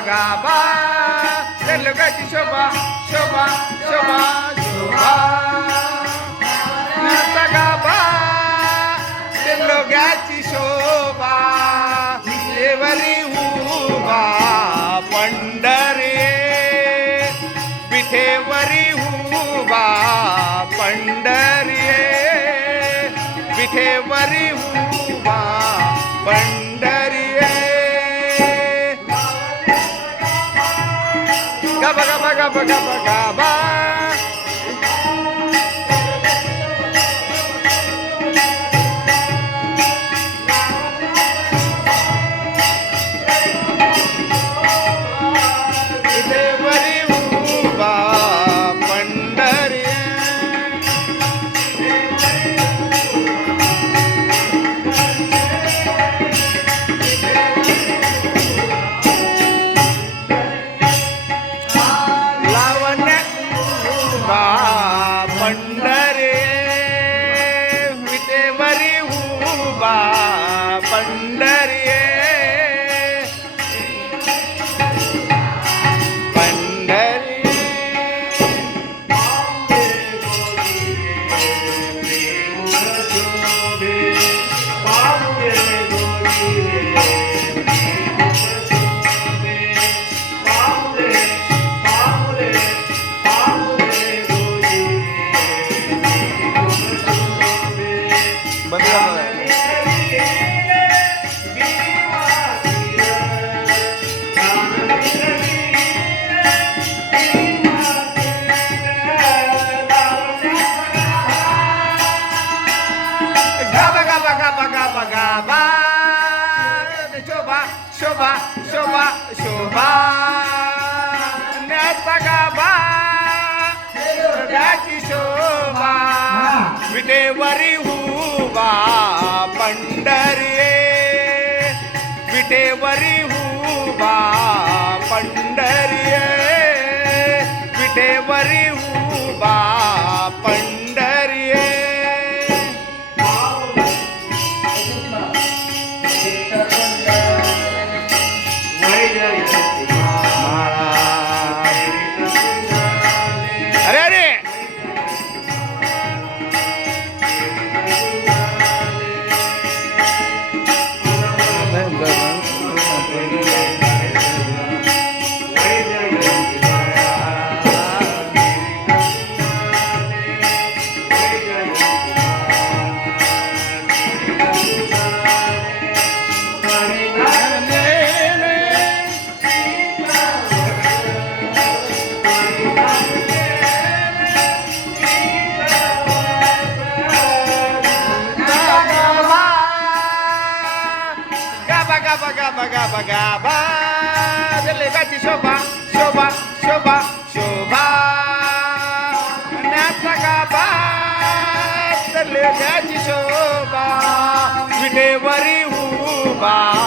गाबा गाबा शोभा शोभा शोभा शोभा. नाचा गाबा लोकांची शोभा देवरी उभा पंढरे. विठेवरी उभा पंढरे. विठेवरी उभा गबा गबा गबा गबा गबा उभा शोभा शोभा शोभा शोभा. न्याचा गाबा. शोभा. विटेवरी हुबा पंढरी विटेवरी हुबा Pandhari gaba gaba Delevete shoba, shoba, shoba, shoba. Gaba. Shoba.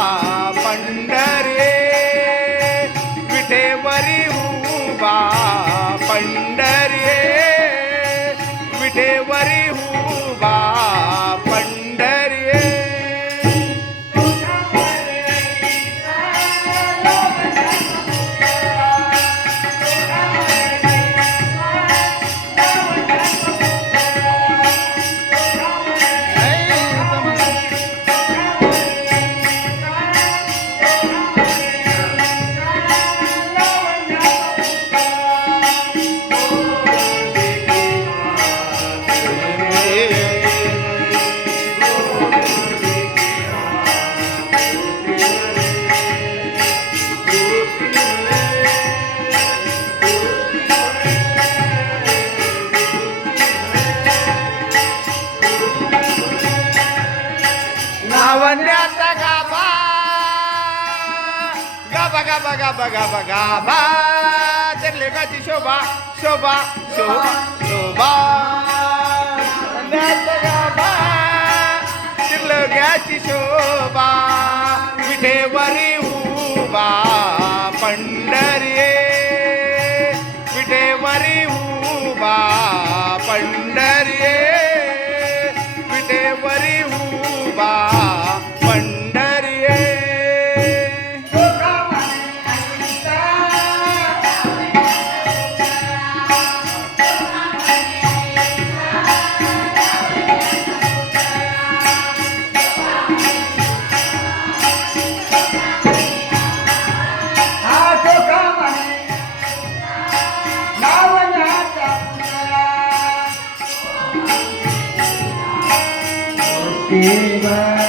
बघा बघा बघा बघा. गाबा लेखाची शोभा शोभा शोभा शोभा. लावण्याचा गाबा तिरलोग्याची शोभा. विठेवरी उभा. पंढरी विठेवरी उभा. Goodbye.